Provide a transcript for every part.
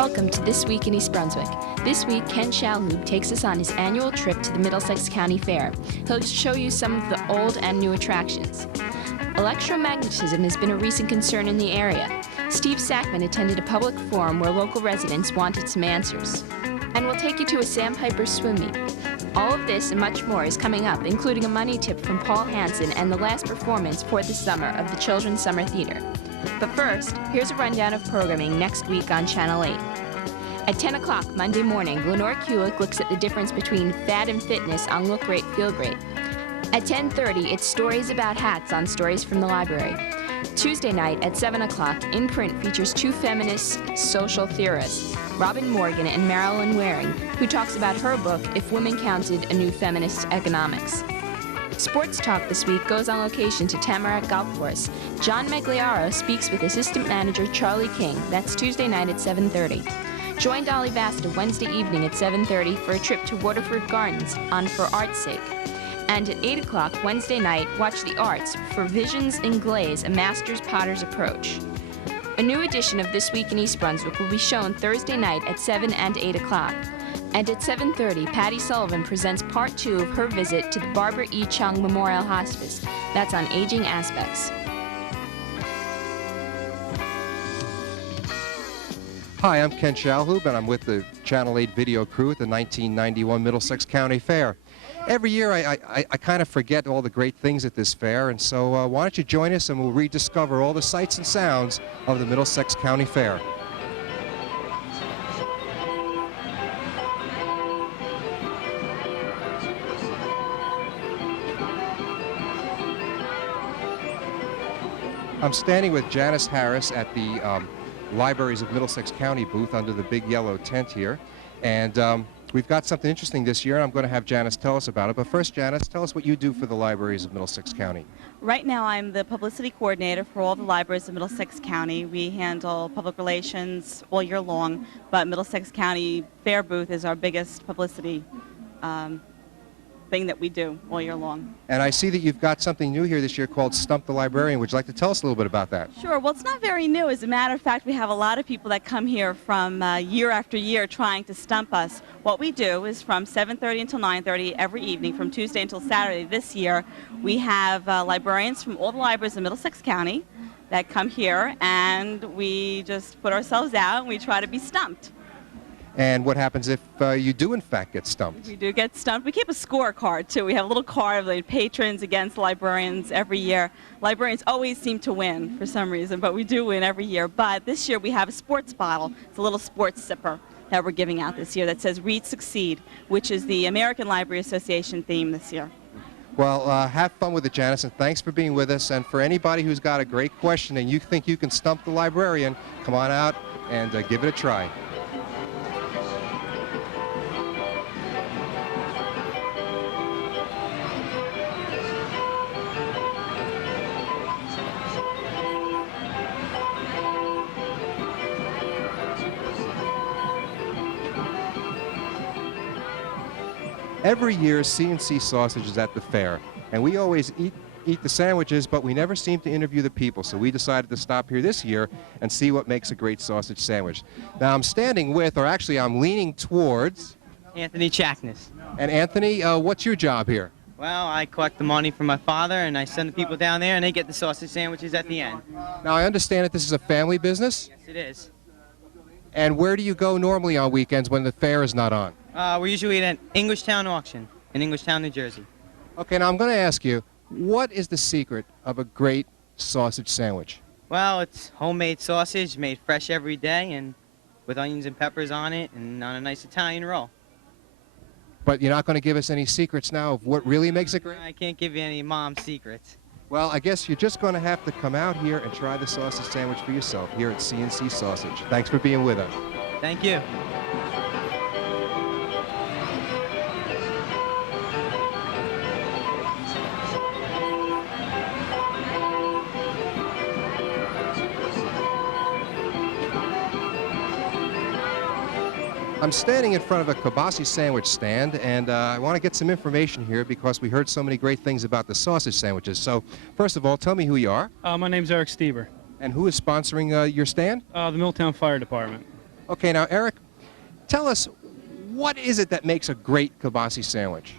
Welcome to This Week in East Brunswick. This week, Ken Schalhoub takes us on his annual trip to the Middlesex County Fair. He'll show you some of the old and new attractions. Electromagnetism has been a recent concern in the area. Steve Sackman attended a public forum where local residents wanted some answers. And we'll take you to a Sandpipers swim meet. All of this and much more is coming up, including a money tip from Paul Hansen and the last performance for the summer of the Children's Summer Theater. But first, here's a rundown of programming next week on Channel 8. At 10 o'clock Monday morning, Lenore Kulick looks at the difference between fad and fitness on Look Great, Feel Great. At 10:30, it's Stories About Hats on Stories from the Library. Tuesday night at 7 o'clock, In Print features two feminist social theorists, Robin Morgan and Marilyn Waring, who talks about her book, If Women Counted, A New Feminist Economics. Sports Talk this week goes on location to Tamarack Golf Course. John Magliaro speaks with Assistant Manager Charlie King. That's Tuesday night at 7:30. Join Dolly Vasta Wednesday evening at 7:30 for a trip to Waterford Gardens on For Art's Sake. And at 8 o'clock Wednesday night, watch The Arts for Visions in Glaze, a Master's Potter's Approach. A new edition of This Week in East Brunswick will be shown Thursday night at 7 and 8 o'clock. And at 7:30, Patty Sullivan presents part 2 of her visit to the Barbara E. Chung Memorial Hospice. That's on aging aspects. Hi, I'm Ken Schalhoub, and I'm with the Channel 8 video crew at the 1991 Middlesex County Fair. Every year I kind of forget all the great things at this fair, and so why don't you join us and we'll rediscover all the sights and sounds of the Middlesex County Fair. I'm standing with Janice Harris at the Libraries of Middlesex County booth under the big yellow tent here. And we've got something interesting this year, and I'm going to have Janice tell us about it. But first, Janice, tell us what you do for the Libraries of Middlesex County. Right now, I'm the publicity coordinator for all the libraries of Middlesex County. We handle public relations all year long, but Middlesex County Fair booth is our biggest publicity thing that we do all year long. And I see that you've got something new here this year called Stump the Librarian. Would you like to tell us a little bit about that? Sure. Well, it's not very new. As a matter of fact, we have a lot of people that come here from year after year trying to stump us. What we do is from 7:30 until 9:30 every evening, from Tuesday until Saturday this year, we have librarians from all the libraries in Middlesex County that come here, and we just put ourselves out and we try to be stumped. And what happens if you do, in fact, get stumped? We do get stumped. We keep a scorecard, too. We have a little card of the patrons against librarians every year. Librarians always seem to win for some reason, but we do win every year. But this year we have a sports bottle. It's a little sports sipper that we're giving out this year that says Read Succeed, which is the American Library Association theme this year. Well, have fun with it, Janice, and thanks for being with us. And for anybody who's got a great question and you think you can stump the librarian, come on out and give it a try. Every year, C&C Sausage is at the fair, and we always eat the sandwiches, but we never seem to interview the people, so we decided to stop here this year and see what makes a great sausage sandwich. Now, I'm standing with, or actually I'm leaning towards... Anthony Chakness. And Anthony, what's your job here? Well, I collect the money from my father, and I send the people down there, and they get the sausage sandwiches at the end. Now, I understand that this is a family business? Yes, it is. And where do you go normally on weekends when the fair is not on? We're usually at an Englishtown auction in Englishtown, New Jersey. Okay, now I'm going to ask you, what is the secret of a great sausage sandwich? Well, it's homemade sausage made fresh every day and with onions and peppers on it and on a nice Italian roll. But you're not going to give us any secrets now of what really makes it great? I can't give you any mom's secrets. Well, I guess you're just going to have to come out here and try the sausage sandwich for yourself here at C&C Sausage. Thanks for being with us. Thank you. I'm standing in front of a kielbasa sandwich stand, and I want to get some information here because we heard so many great things about the sausage sandwiches. So, first of all, tell me who you are. My name's Eric Stieber. And who is sponsoring your stand? The Milltown Fire Department. Okay, now Eric, tell us, what is it that makes a great kielbasa sandwich?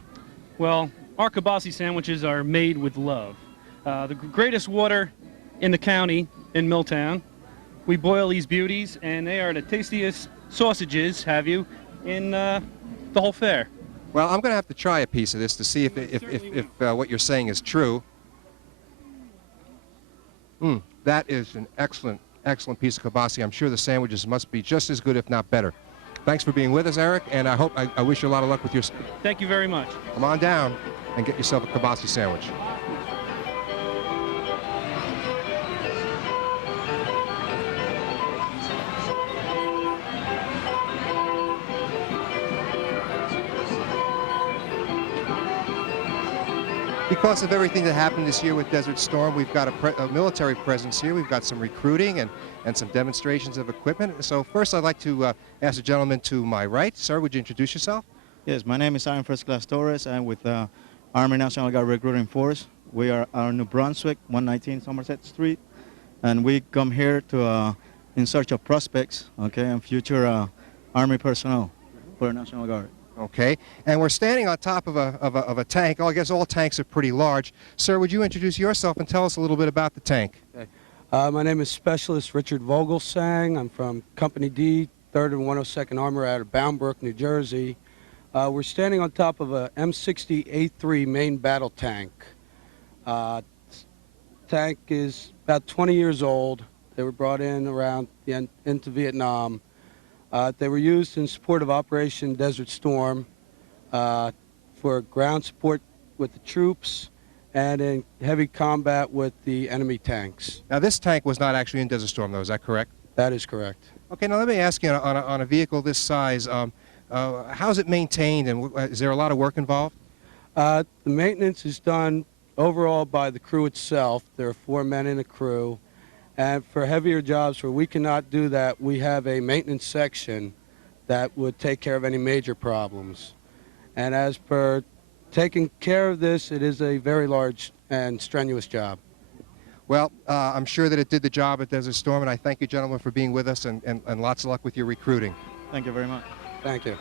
Well, our kielbasa sandwiches are made with love. The greatest water in the county, in Milltown. We boil these beauties, and they are the tastiest sausages, in the whole fair. Well, I'm going to have to try a piece of this to see if what you're saying is true. That is an excellent, excellent piece of kielbasa. I'm sure the sandwiches must be just as good, if not better. Thanks for being with us, Eric, and I wish you a lot of luck with your... Thank you very much. Come on down and get yourself a kielbasa sandwich. Because of everything that happened this year with Desert Storm, we've got a military presence here. We've got some recruiting and some demonstrations of equipment. So first I'd like to ask the gentleman to my right. Sir, would you introduce yourself? Yes, my name is Iron First Class Torres. I'm with Army National Guard Recruiting Force. We are in New Brunswick, 119 Somerset Street. And we come here to in search of prospects, okay, and future Army personnel for the National Guard. Okay, and we're standing on top of a tank. Oh, I guess all tanks are pretty large. Sir, would you introduce yourself and tell us a little bit about the tank? Okay. My name is Specialist Richard Vogelsang. I'm from Company D, 3rd and 102nd Armor out of Bound Brook, New Jersey. We're standing on top of a M60A3 main battle tank. Tank is about 20 years old. They were brought in around into Vietnam. They were used in support of Operation Desert Storm for ground support with the troops and in heavy combat with the enemy tanks. Now, this tank was not actually in Desert Storm, though. Is that correct? That is correct. Okay, now let me ask you, on a vehicle this size, how's it maintained, and is there a lot of work involved? The maintenance is done overall by the crew itself. There are 4 men in a crew. And for heavier jobs where we cannot do that, we have a maintenance section that would take care of any major problems. And as per taking care of this, it is a very large and strenuous job. Well, I'm sure that it did the job at Desert Storm, and I thank you, gentlemen, for being with us, and lots of luck with your recruiting. Thank you very much. Thank you.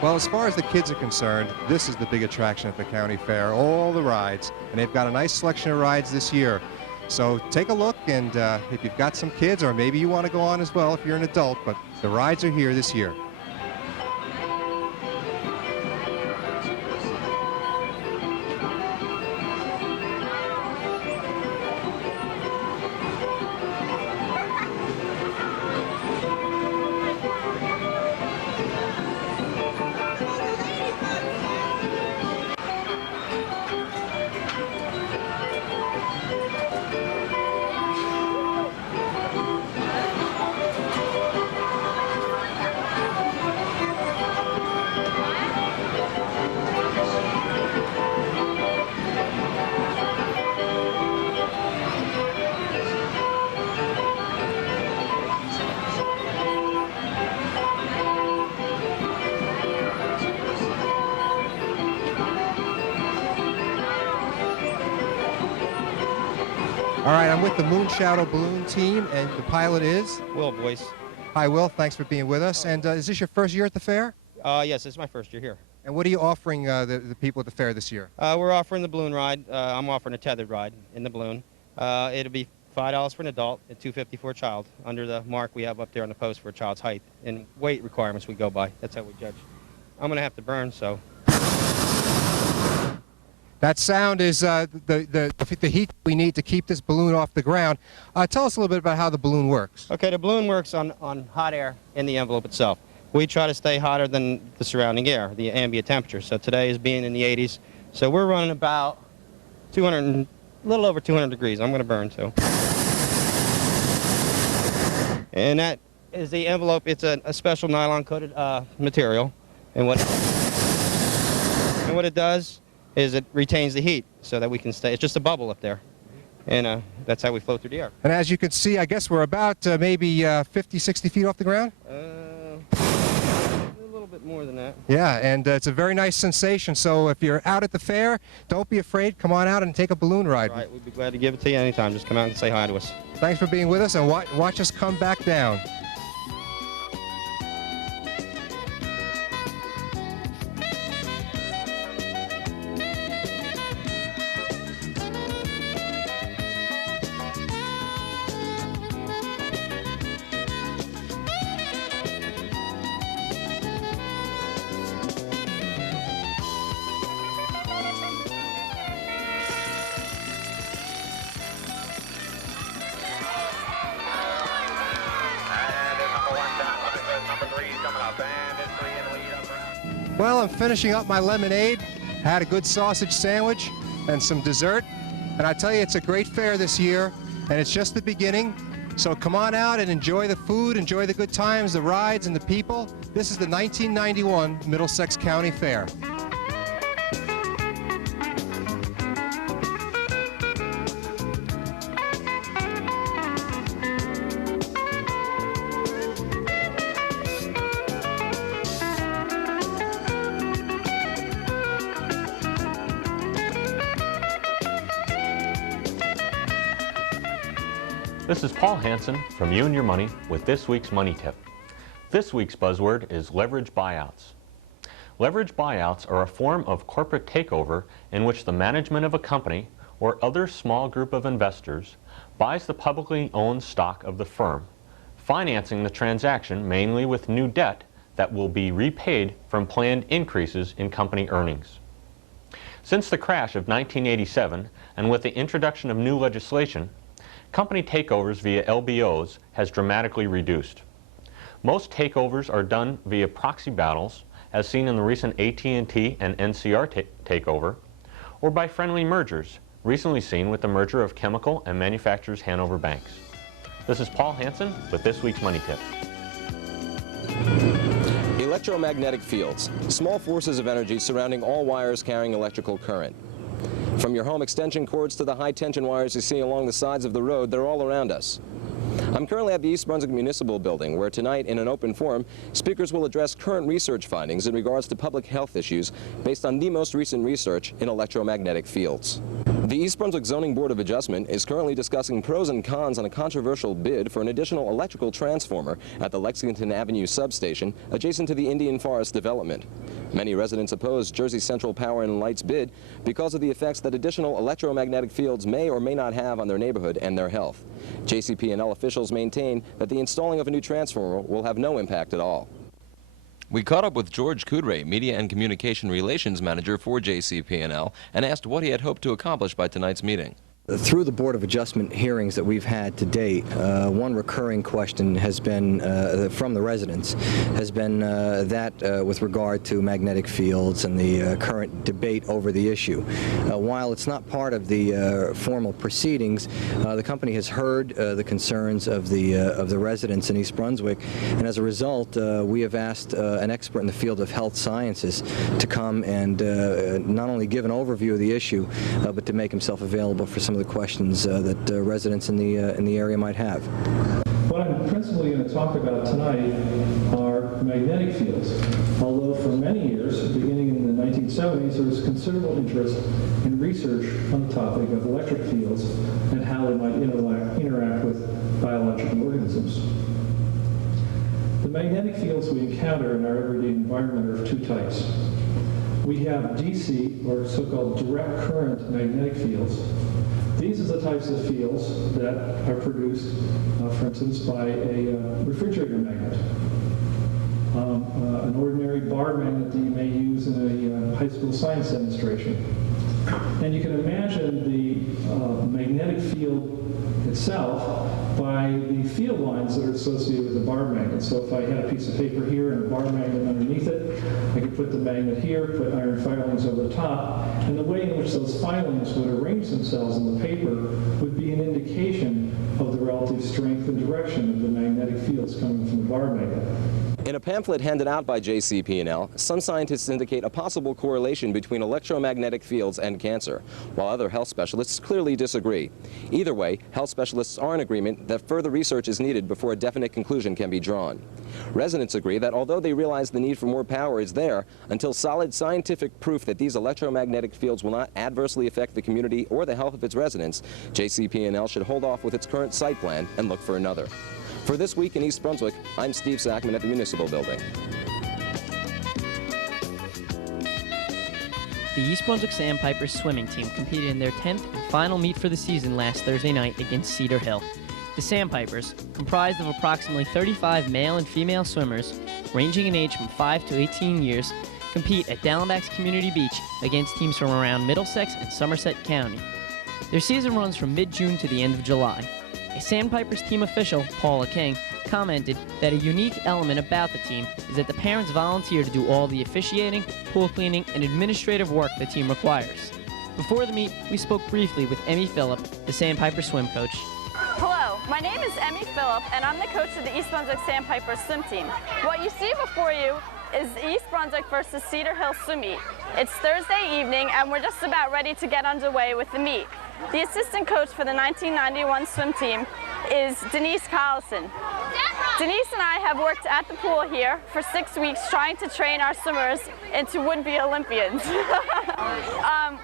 Well, as far as the kids are concerned, this is the big attraction at the county fair, all the rides. And they've got a nice selection of rides this year. So take a look, and if you've got some kids, or maybe you want to go on as well if you're an adult, but the rides are here this year. All right, I'm with the Moon Shadow Balloon team, and the pilot is? Will, boys. Hi, Will. Thanks for being with us. And is this your first year at the fair? Yes, it's my first year here. And what are you offering the people at the fair this year? We're offering the balloon ride. I'm offering a tethered ride in the balloon. It'll be $5 for an adult and $2.50 for a child, under the mark we have up there on the post for a child's height and weight requirements we go by. That's how we judge. I'm going to have to burn, so. That sound is the heat we need to keep this balloon off the ground. Tell us a little bit about how the balloon works. Okay, the balloon works on hot air in the envelope itself. We try to stay hotter than the surrounding air, the ambient temperature. So today is being in the 80s. So we're running about a little over 200 degrees. I'm going to burn too. And that is the envelope. It's a special nylon-coated material. And what it does is it retains the heat so that we can stay. It's just a bubble up there. And that's how we flow through the air. And as you can see, I guess we're about maybe 50, 60 feet off the ground? A little bit bit more than that. Yeah, and it's a very nice sensation. So if you're out at the fair, don't be afraid. Come on out and take a balloon ride. Right, we'd be glad to give it to you anytime. Just come out and say hi to us. Thanks for being with us, and watch us come back down. Well, I'm finishing up my lemonade. Had a good sausage sandwich and some dessert. And I tell you, it's a great fair this year, and it's just the beginning. So come on out and enjoy the food, enjoy the good times, the rides, and the people. This is the 1991 Middlesex County Fair. This is Paul Hansen from You and Your Money with this week's Money Tip. This week's buzzword is leverage buyouts. Leverage buyouts are a form of corporate takeover in which the management of a company or other small group of investors buys the publicly owned stock of the firm, financing the transaction mainly with new debt that will be repaid from planned increases in company earnings. Since the crash of 1987 and with the introduction of new legislation, company takeovers via LBOs has dramatically reduced. Most takeovers are done via proxy battles, as seen in the recent AT&T and NCR takeover, or by friendly mergers, recently seen with the merger of Chemical and Manufacturers Hanover Banks. This is Paul Hansen with this week's Money Tip. Electromagnetic fields, small forces of energy surrounding all wires carrying electrical current. From your home extension cords to the high-tension wires you see along the sides of the road, they're all around us. I'm currently at the East Brunswick Municipal Building, where tonight, in an open forum, speakers will address current research findings in regards to public health issues based on the most recent research in electromagnetic fields. The East Brunswick Zoning Board of Adjustment is currently discussing pros and cons on a controversial bid for an additional electrical transformer at the Lexington Avenue substation adjacent to the Indian Forest development. Many residents oppose Jersey Central Power and Light's bid because of the effects that additional electromagnetic fields may or may not have on their neighborhood and their health. JCP&L officials maintain that the installing of a new transformer will have no impact at all. We caught up with George Kudre, Media and Communication Relations Manager for JCP&L, and asked what he had hoped to accomplish by tonight's meeting. Through the Board of Adjustment hearings that we've had to date, one recurring question has been, from the residents, has been that with regard to magnetic fields and the current debate over the issue. While it's not part of the formal proceedings, the company has heard the concerns of the residents in East Brunswick, and as a result, we have asked an expert in the field of health sciences to come and not only give an overview of the issue, but to make himself available for some of the questions that residents in the area might have. What I'm principally going to talk about tonight are magnetic fields. Although for many years, beginning in the 1970s, there was considerable interest in research on the topic of electric fields and how they might interact with biological organisms. The magnetic fields we encounter in our everyday environment are of two types. We have DC, or so-called direct current magnetic fields. These are the types of fields that are produced, for instance, by a refrigerator magnet, an ordinary bar magnet that you may use in a high school science demonstration. And you can imagine the magnetic field itself by the field lines that are associated with the bar magnet. So if I had a piece of paper here and a bar magnet underneath it, I could put the magnet here, put iron filings over the top, and the way in which those filings would arrange themselves in the paper would be an indication of the relative strength and direction of the magnetic fields coming from the bar magnet. In a pamphlet handed out by JCP&L, some scientists indicate a possible correlation between electromagnetic fields and cancer, while other health specialists clearly disagree. Either way, health specialists are in agreement that further research is needed before a definite conclusion can be drawn. Residents agree that although they realize the need for more power is there, until solid scientific proof that these electromagnetic fields will not adversely affect the community or the health of its residents, JCP&L should hold off with its current site plan and look for another. For This Week in East Brunswick, I'm Steve Sackman at the Municipal Building. The East Brunswick Sandpipers swimming team competed in their 10th and final meet for the season last Thursday night against Cedar Hill. The Sandpipers, comprised of approximately 35 male and female swimmers, ranging in age from 5 to 18 years, compete at Dallenbach's Community Beach against teams from around Middlesex and Somerset County. Their season runs from mid-June to the end of July. A Sandpipers team official, Paul Hansen, commented that a unique element about the team is that the parents volunteer to do all the officiating, pool cleaning, and administrative work the team requires. Before the meet, we spoke briefly with Emmy Phillip, the Sandpiper swim coach. Hello, my name is Emmy Phillip, and I'm the coach of the East Brunswick Sandpipers swim team. What you see before you is East Brunswick versus Cedar Hill swim meet. It's Thursday evening, and we're just about ready to get underway with the meet. The assistant coach for the 1991 swim team is Denise Collison. Denise and I have worked at the pool here for 6 weeks trying to train our swimmers into would-be Olympians.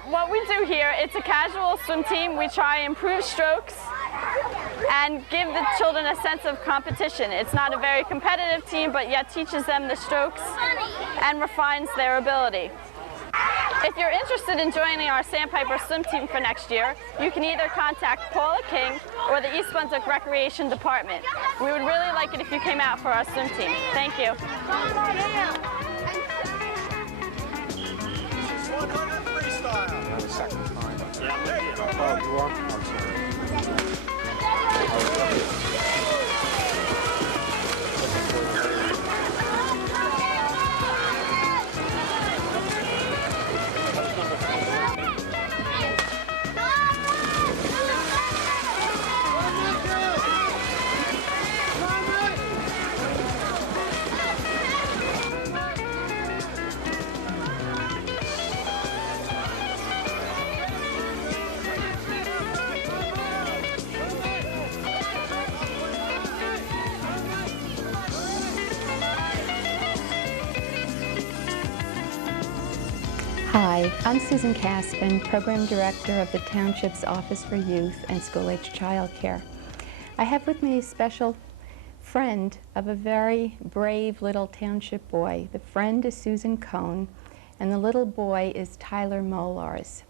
What we do here, it's a casual swim team. We try and improve strokes and give the children a sense of competition. It's not a very competitive team, but yet teaches them the strokes and refines their ability. If you're interested in joining our Sandpiper swim team for next year, you can either contact Paula King or the East Brunswick Recreation Department. We would really like it if you came out for our swim team. Thank you. 100 freestyle. Another second time. There you go. Oh, you are? I'm sorry. Hi, I'm Susan Caspin, Program Director of the Township's Office for Youth and School-Age Child Care. I have with me a special friend of a very brave little township boy. The friend is Susan Cohn, and the little boy is Tyler Molarz.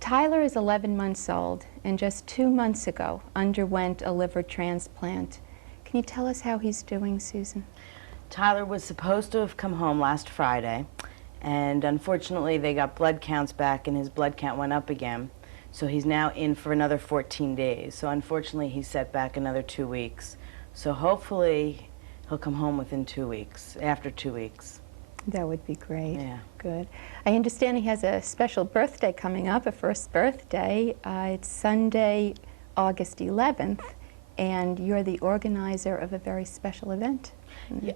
Tyler is 11 months old, and just 2 months ago underwent a liver transplant. Can you tell us how he's doing, Susan? Tyler was supposed to have come home last Friday, and unfortunately they got blood counts back and his blood count went up again. So he's now in for another 14 days. So unfortunately he's set back another 2 weeks. So hopefully he'll come home within 2 weeks, after 2 weeks. That would be great. Yeah. Good. I understand he has a special birthday coming up, a first birthday. It's Sunday, August 11th, and you're the organizer of a very special event.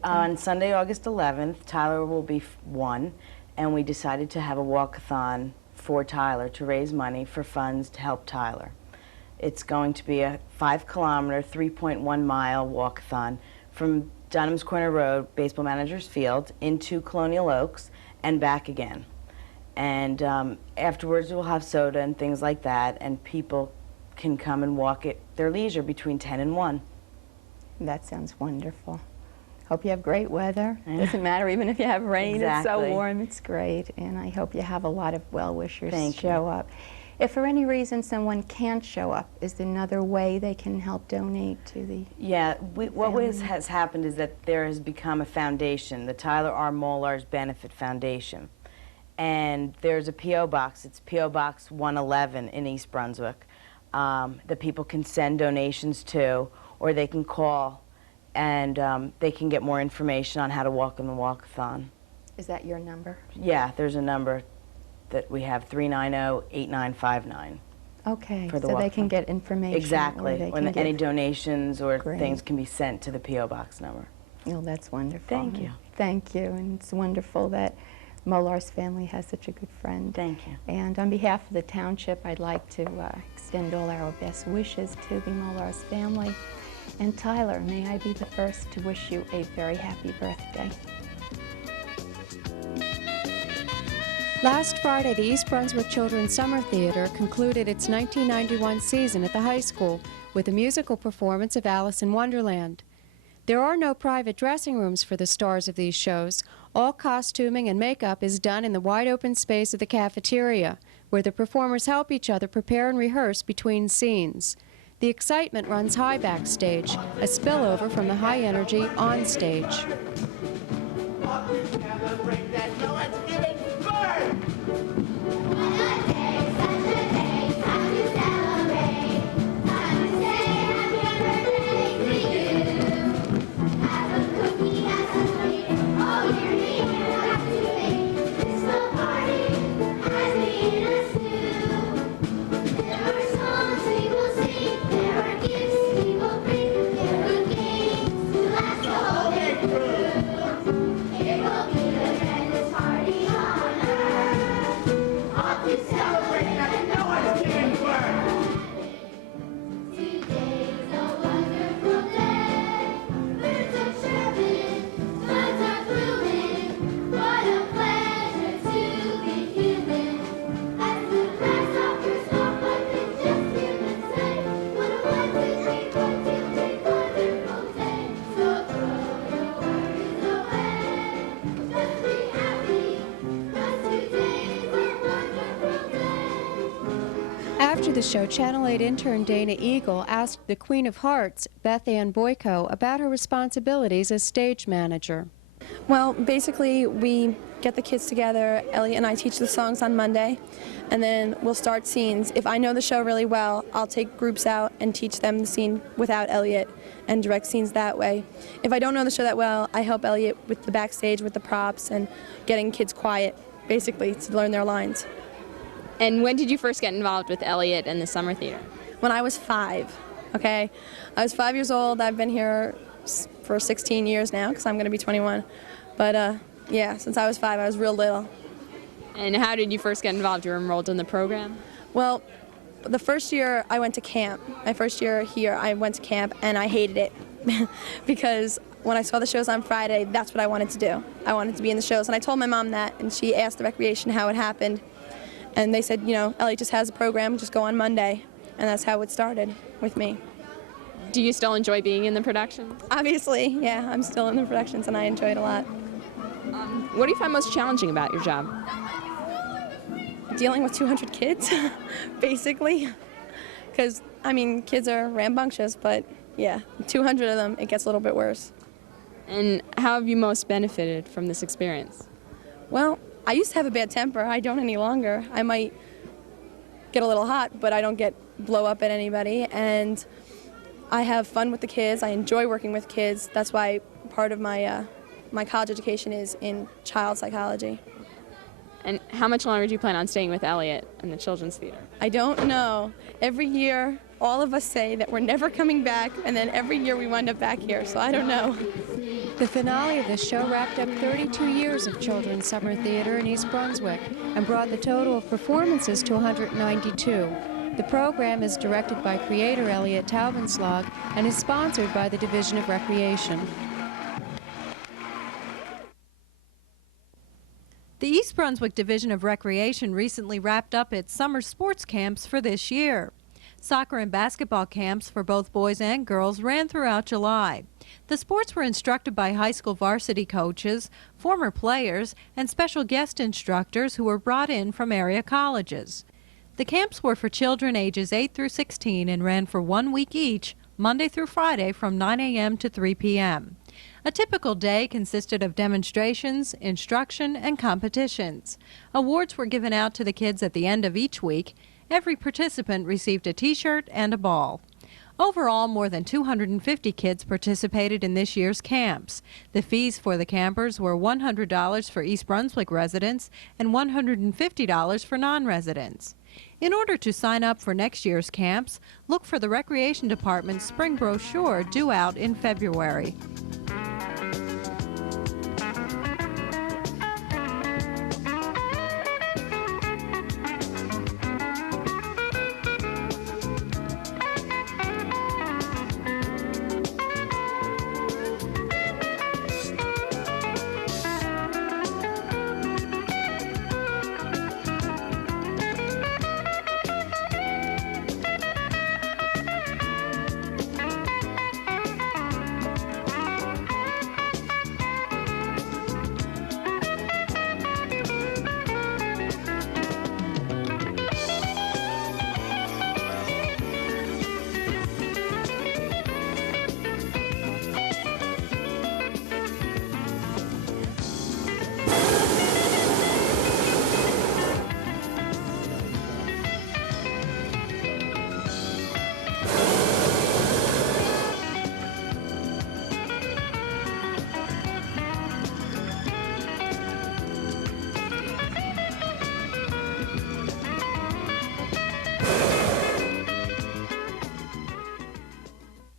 On Sunday, August 11th, Tyler will be 1, and we decided to have a walkathon for Tyler to raise money for funds to help Tyler. It's going to be a 5-kilometer, 3.1-mile walkathon from Dunham's Corner Road, Baseball Managers Field, into Colonial Oaks and back again. And afterwards we'll have soda and things like that, and people can come and walk at their leisure between 10 and 1. That sounds wonderful. Hope you have great weather. Doesn't matter even if you have rain. Exactly. It's so warm, it's great. And I hope you have a lot of well-wishers show up. If for any reason someone can't show up, is there another way they can help donate to the what has happened is that there has become a foundation, the Tyler R. Molarz Benefit Foundation. And there's a P.O. box. It's P.O. Box 111 in East Brunswick that people can send donations to, or they can call, and they can get more information on how to walk in the walkathon. Is that your number? Yeah, there's a number that we have, 390-8959. Okay, for the so they walkathon. can get information. Exactly, or they when can any get... donations or Great. things can be sent to the P.O. Box number. Oh, that's wonderful. Thank you. Thank you, and it's wonderful that Molarz family has such a good friend. Thank you. And on behalf of the township, I'd like to extend all our best wishes to the Molarz family. And Tyler, may I be the first to wish you a very happy birthday. Last Friday, the East Brunswick Children's Summer Theater concluded its 1991 season at the high school with a musical performance of Alice in Wonderland. There are no private dressing rooms for the stars of these shows. All costuming and makeup is done in the wide-open space of the cafeteria, where the performers help each other prepare and rehearse between scenes. The excitement runs high backstage, a spillover from the high energy on stage. After the show, Channel 8 intern Dana Eagle asked the Queen of Hearts, Beth Ann Boyko, about her responsibilities as stage manager. Well, basically, we get the kids together. Elliot and I teach the songs on Monday, and then we'll start scenes. If I know the show really well, I'll take groups out and teach them the scene without Elliot and direct scenes that way. If I don't know the show that well, I help Elliot with the backstage, with the props, and getting kids quiet, basically, to learn their lines. And when did you first get involved with Elliot and the Summer Theater? When I was 5, okay? I was 5 years old. I've been here for 16 years now, because I'm going to be 21. But yeah, since I was 5, I was real little. And how did you first get involved? You were enrolled in the program? Well, the first year I went to camp. My first year here, I went to camp, and I hated it because when I saw the shows on Friday, that's what I wanted to do. I wanted to be in the shows, and I told my mom that, and she asked the recreation how it happened. And they said, you know, Elliot just has a program, just go on Monday. And that's how it started with me. Do you still enjoy being in the productions? Obviously, yeah, I'm still in the productions and I enjoy it a lot. What do you find most challenging about your job? Dealing with 200 kids, basically. Because, I mean, kids are rambunctious, but yeah, 200 of them, it gets a little bit worse. And how have you most benefited from this experience? Well, I used to have a bad temper. I don't any longer. I might get a little hot, but I don't blow up at anybody. And I have fun with the kids. I enjoy working with kids. That's why part of my my college education is in child psychology. And how much longer do you plan on staying with Elliot in the Children's Theater? I don't know. Every year, all of us say that we're never coming back, and then every year we wind up back here, so I don't know. The finale of the show wrapped up 32 years of children's summer theater in East Brunswick and brought the total of performances to 192. The program is directed by creator Elliot Taubenslag and is sponsored by the Division of Recreation. The East Brunswick Division of Recreation recently wrapped up its summer sports camps for this year. Soccer and basketball camps for both boys and girls ran throughout July. The sports were instructed by high school varsity coaches, former players, and special guest instructors who were brought in from area colleges. The camps were for children ages 8 through 16 and ran for 1 week each, Monday through Friday from 9 a.m. to 3 p.m. A typical day consisted of demonstrations, instruction, and competitions. Awards were given out to the kids at the end of each week. Every participant received a T-shirt and a ball. Overall, more than 250 kids participated in this year's camps. The fees for the campers were $100 for East Brunswick residents and $150 for non-residents. In order to sign up for next year's camps, look for the Recreation Department's spring brochure due out in February.